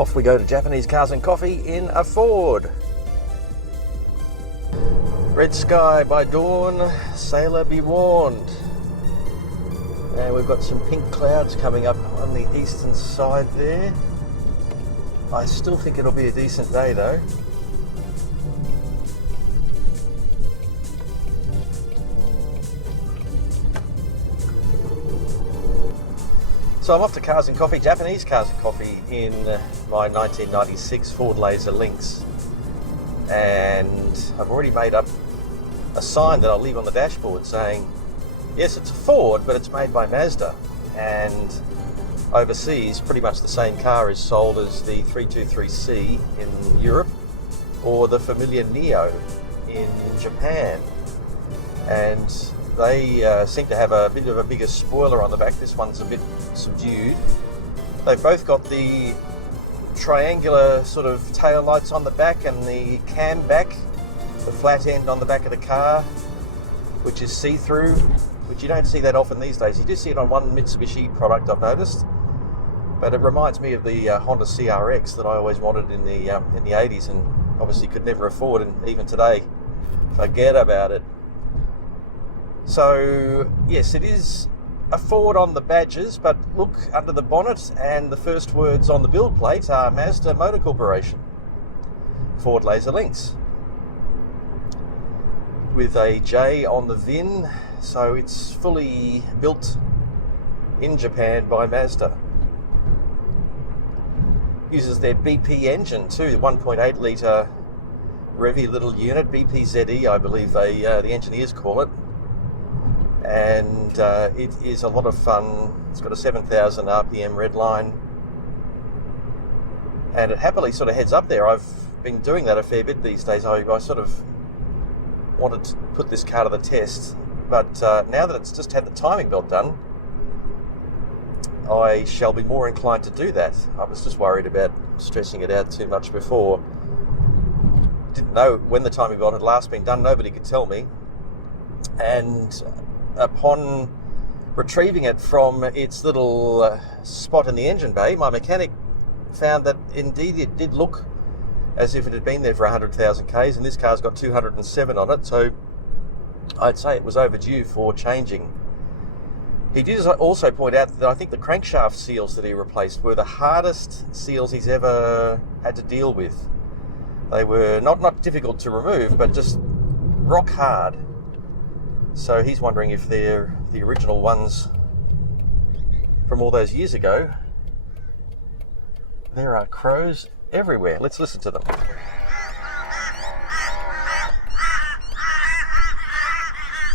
Off we go to Japanese Cars and Coffee in a Ford. Red sky by dawn, sailor be warned. And we've got some pink clouds coming up on the eastern side there. I still think it'll be a decent day though. So I'm off to Cars and Coffee, Japanese Cars and Coffee, in my 1996 Ford Laser Lynx. And I've already made up a sign that I'll leave on the dashboard saying, yes, it's a Ford, but it's made by Mazda. And overseas, pretty much the same car is sold as the 323C in Europe or the Familia Neo in Japan. And they seem to have a bit of a bigger spoiler on the back. This one's a bit subdued. They've both got the triangular sort of tail lights on the back and the cam back, the flat end on the back of the car, which is see-through, which you don't see that often these days. You do see it on one Mitsubishi product, I've noticed, but it reminds me of the Honda CRX that I always wanted in the 80s and obviously could never afford, and even today, forget about it. So yes, it is a Ford on the badges, but look under the bonnet and the first words on the build plate are Mazda Motor Corporation, Ford Laser Lynx, with a J on the VIN, so it's fully built in Japan by Mazda. Uses their BP engine too, the 1.8 litre revvy little unit, BPZE I believe they the engineers call it. And it is a lot of fun. It's got a 7,000 RPM red line, and it happily sort of heads up there. I've been doing that a fair bit these days. I sort of wanted to put this car to the test, but now that it's just had the timing belt done, I shall be more inclined to do that. I was just worried about stressing it out too much before. Didn't know when the timing belt had last been done. Nobody could tell me. And upon retrieving it from its little spot in the engine bay, my mechanic found that indeed it did look as if it had been there for 100,000 Ks, and this car's got 207 on it, so I'd say it was overdue for changing. He did also point out that I think the crankshaft seals that he replaced were the hardest seals he's ever had to deal with. They were not difficult to remove, but just rock hard. So he's wondering if they're the original ones from all those years ago. There are crows everywhere. Let's listen to them.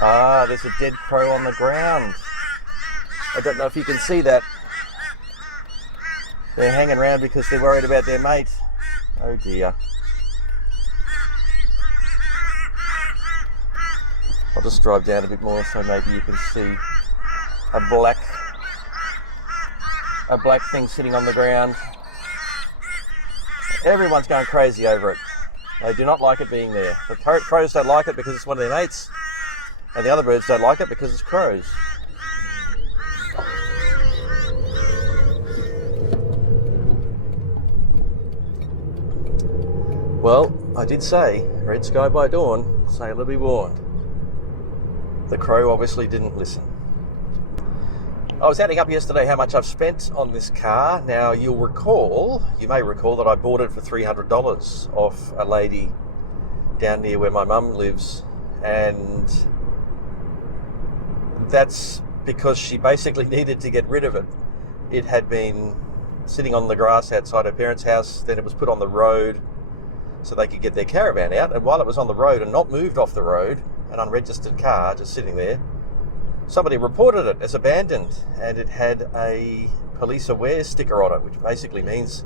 Ah, there's a dead crow on the ground. I don't know if you can see that. They're hanging around because they're worried about their mate. Oh dear. I'll just drive down a bit more so maybe you can see a black thing sitting on the ground. Everyone's going crazy over it. They do not like it being there. The crows don't like it because it's one of their mates, and the other birds don't like it because it's crows. Well, I did say, red sky by dawn, sailor be warned. The crow obviously didn't listen. I was adding up yesterday how much I've spent on this car. Now you may recall that I bought it for $300 off a lady down near where my mum lives, and that's because she basically needed to get rid of it. It had been sitting on the grass outside her parents' house, then it was put on the road so they could get their caravan out, and while it was on the road and not moved off the road, an unregistered car just sitting there, somebody reported it as abandoned, and it had a police aware sticker on it, which basically means,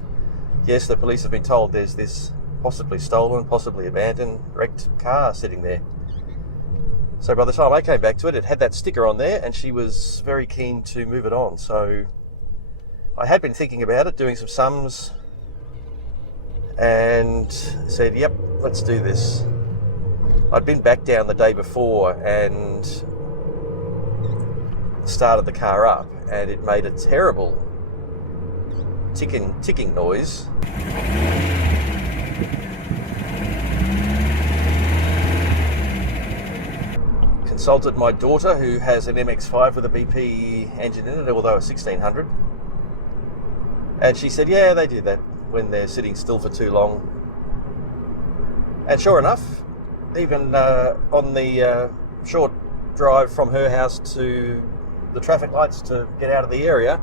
yes, the police have been told there's this possibly stolen, possibly abandoned, wrecked car sitting there. So by the time I came back to it, it had that sticker on there, and she was very keen to move it on. So I had been thinking about it, doing some sums, and said, yep, let's do this. I'd been back down the day before and started the car up, and it made a terrible ticking noise. Consulted my daughter, who has an MX-5 with a BP engine in it, although a 1600. And she said, yeah, they do that when they're sitting still for too long. And sure enough, even on the short drive from her house to the traffic lights to get out of the area,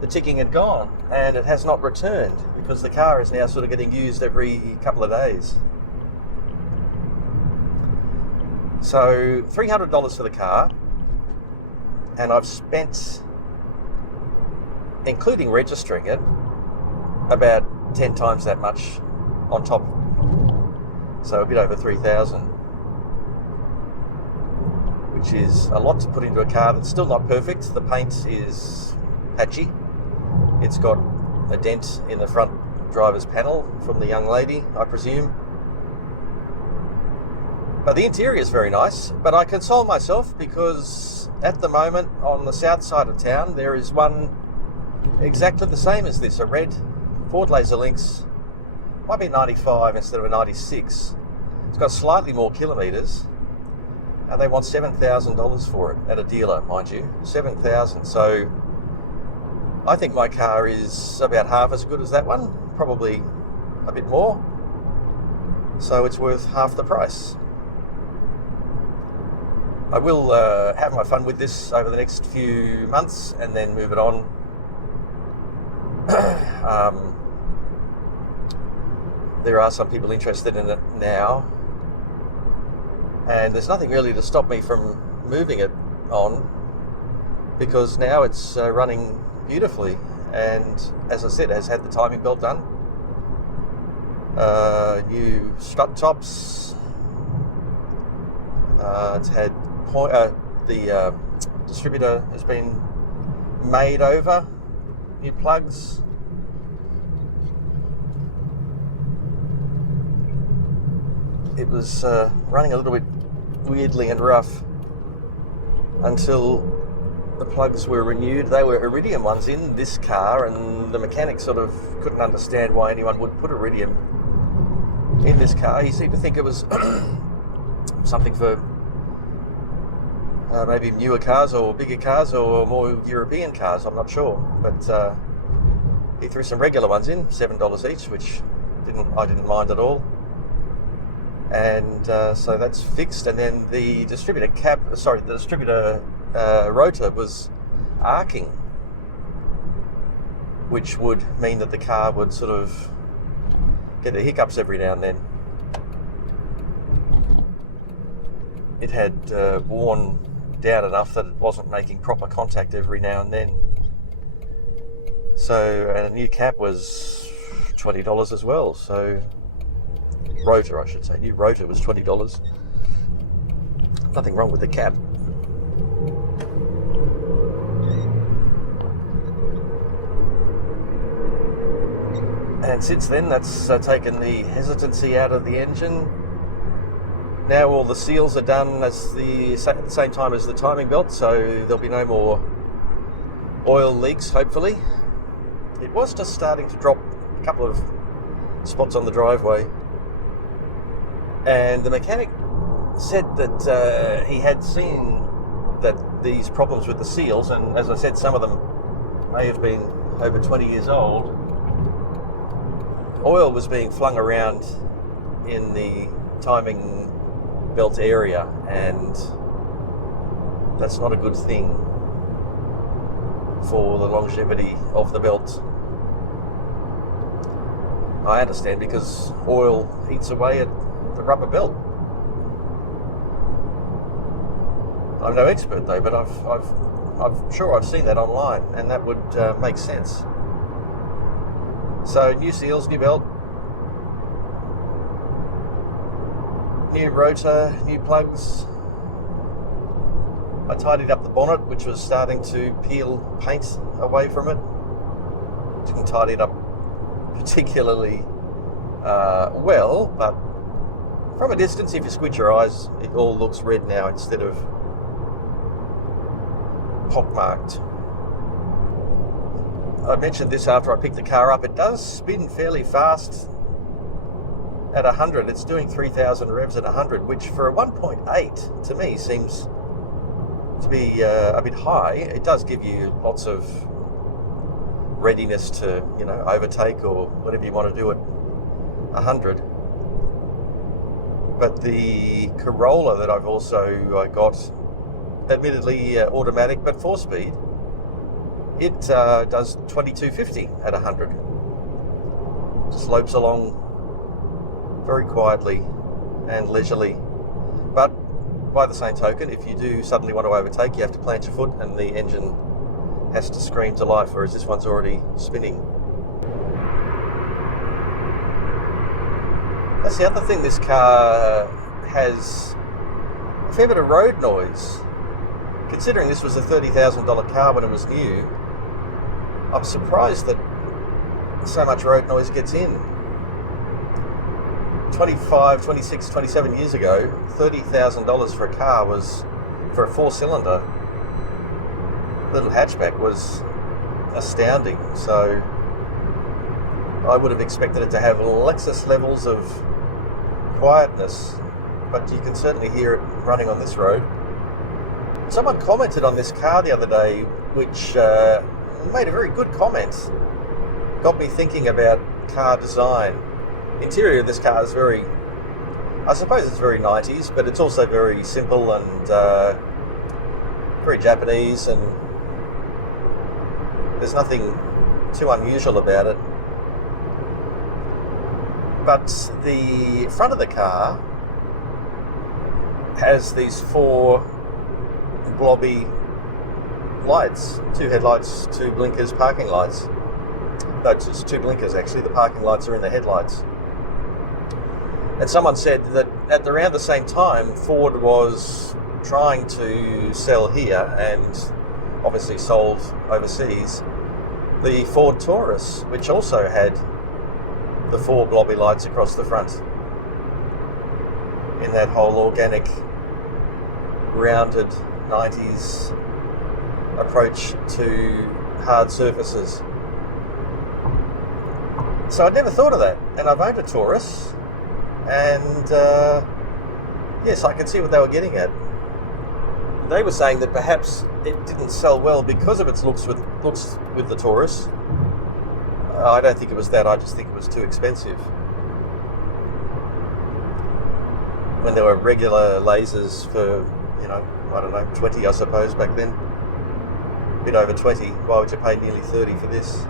the ticking had gone, and it has not returned because the car is now sort of getting used every couple of days. So $300 for the car, and I've spent, including registering it, about 10 times that much on top, so a bit over 3,000, which is a lot to put into a car that's still not perfect. The paint is patchy. It's got a dent in the front driver's panel from the young lady, I presume. But the interior is very nice. But I console myself because at the moment on the south side of town there is one exactly the same as this, a red Ford Laser Lynx. Might be 95 instead of a 96. It's got slightly more kilometres, and they want $7,000 for it at a dealer, mind you. $7,000. So I think my car is about half as good as that one, probably a bit more. So it's worth half the price. I will have my fun with this over the next few months and then move it on. There are some people interested in it now, and there's nothing really to stop me from moving it on because now it's running beautifully, and as I said, has had the timing belt done, new strut tops, it's had the distributor has been made over, new plugs. It was running a little bit weirdly and rough until the plugs were renewed. They were iridium ones in this car, and the mechanic sort of couldn't understand why anyone would put iridium in this car. He seemed to think it was something for maybe newer cars or bigger cars or more European cars, I'm not sure. But he threw some regular ones in, $7 each, which I didn't mind at all. And so that's fixed. And then the distributor rotor was arcing, which would mean that the car would sort of get the hiccups every now and then. It had worn down enough that it wasn't making proper contact every now and then. So, and a new cap was $20 as well. So, rotor, I should say. New rotor was $20. Nothing wrong with the cap. And since then, that's taken the hesitancy out of the engine. Now all the seals are done at the same time as the timing belt, so there'll be no more oil leaks, hopefully. It was just starting to drop a couple of spots on the driveway. And the mechanic said that he had seen that these problems with the seals, and as I said, some of them may have been over 20 years old, oil was being flung around in the timing belt area, and that's not a good thing for the longevity of the belt. I understand, because oil eats away at the rubber belt. I'm no expert though, but I'm sure I've seen that online, and that would make sense. So new seals, new belt, new rotor, new plugs. I tidied up the bonnet, which was starting to peel paint away from it. Didn't tidy it up particularly well, but from a distance, if you squint your eyes, it all looks red now instead of pockmarked. I mentioned this after I picked the car up. It does spin fairly fast at 100. It's doing 3,000 revs at 100, which for a 1.8 to me seems to be a bit high. It does give you lots of readiness to, overtake or whatever you want to do at 100. But the Corolla that I've also got, admittedly automatic but 4-speed, it does 2250 at 100. Just lopes along very quietly and leisurely. But by the same token, if you do suddenly want to overtake, you have to plant your foot and the engine has to scream to life, whereas this one's already spinning. That's the other thing, this car has a fair bit of road noise. Considering this was a $30,000 car when it was new, I'm surprised that so much road noise gets in. 25, 26, 27 years ago, $30,000 for a car was, for a 4-cylinder little hatchback, was astounding. So I would have expected it to have Lexus levels of quietness, but you can certainly hear it running on this road. Someone commented on this car the other day, which made a very good comment. Got me thinking about car design. Interior of this car is very, I suppose it's very 90s, but it's also very simple and very Japanese, and there's nothing too unusual about it. But the front of the car has these 4 blobby lights, 2 headlights, 2 blinkers, parking lights. No, it's 2 blinkers actually. The parking lights are in the headlights. And someone said that at around the same time, Ford was trying to sell here, and obviously sold overseas, the Ford Taurus, which also had the 4 blobby lights across the front in that whole organic, rounded 90s approach to hard surfaces. So I'd never thought of that, and I've owned a Taurus, and yes, I can see what they were getting at. They were saying that perhaps it didn't sell well because of its looks with the Taurus. I don't think it was that. I just think it was too expensive. When there were regular lasers for, I don't know, 20, I suppose, back then. A bit over 20. Why would you pay nearly 30 for this?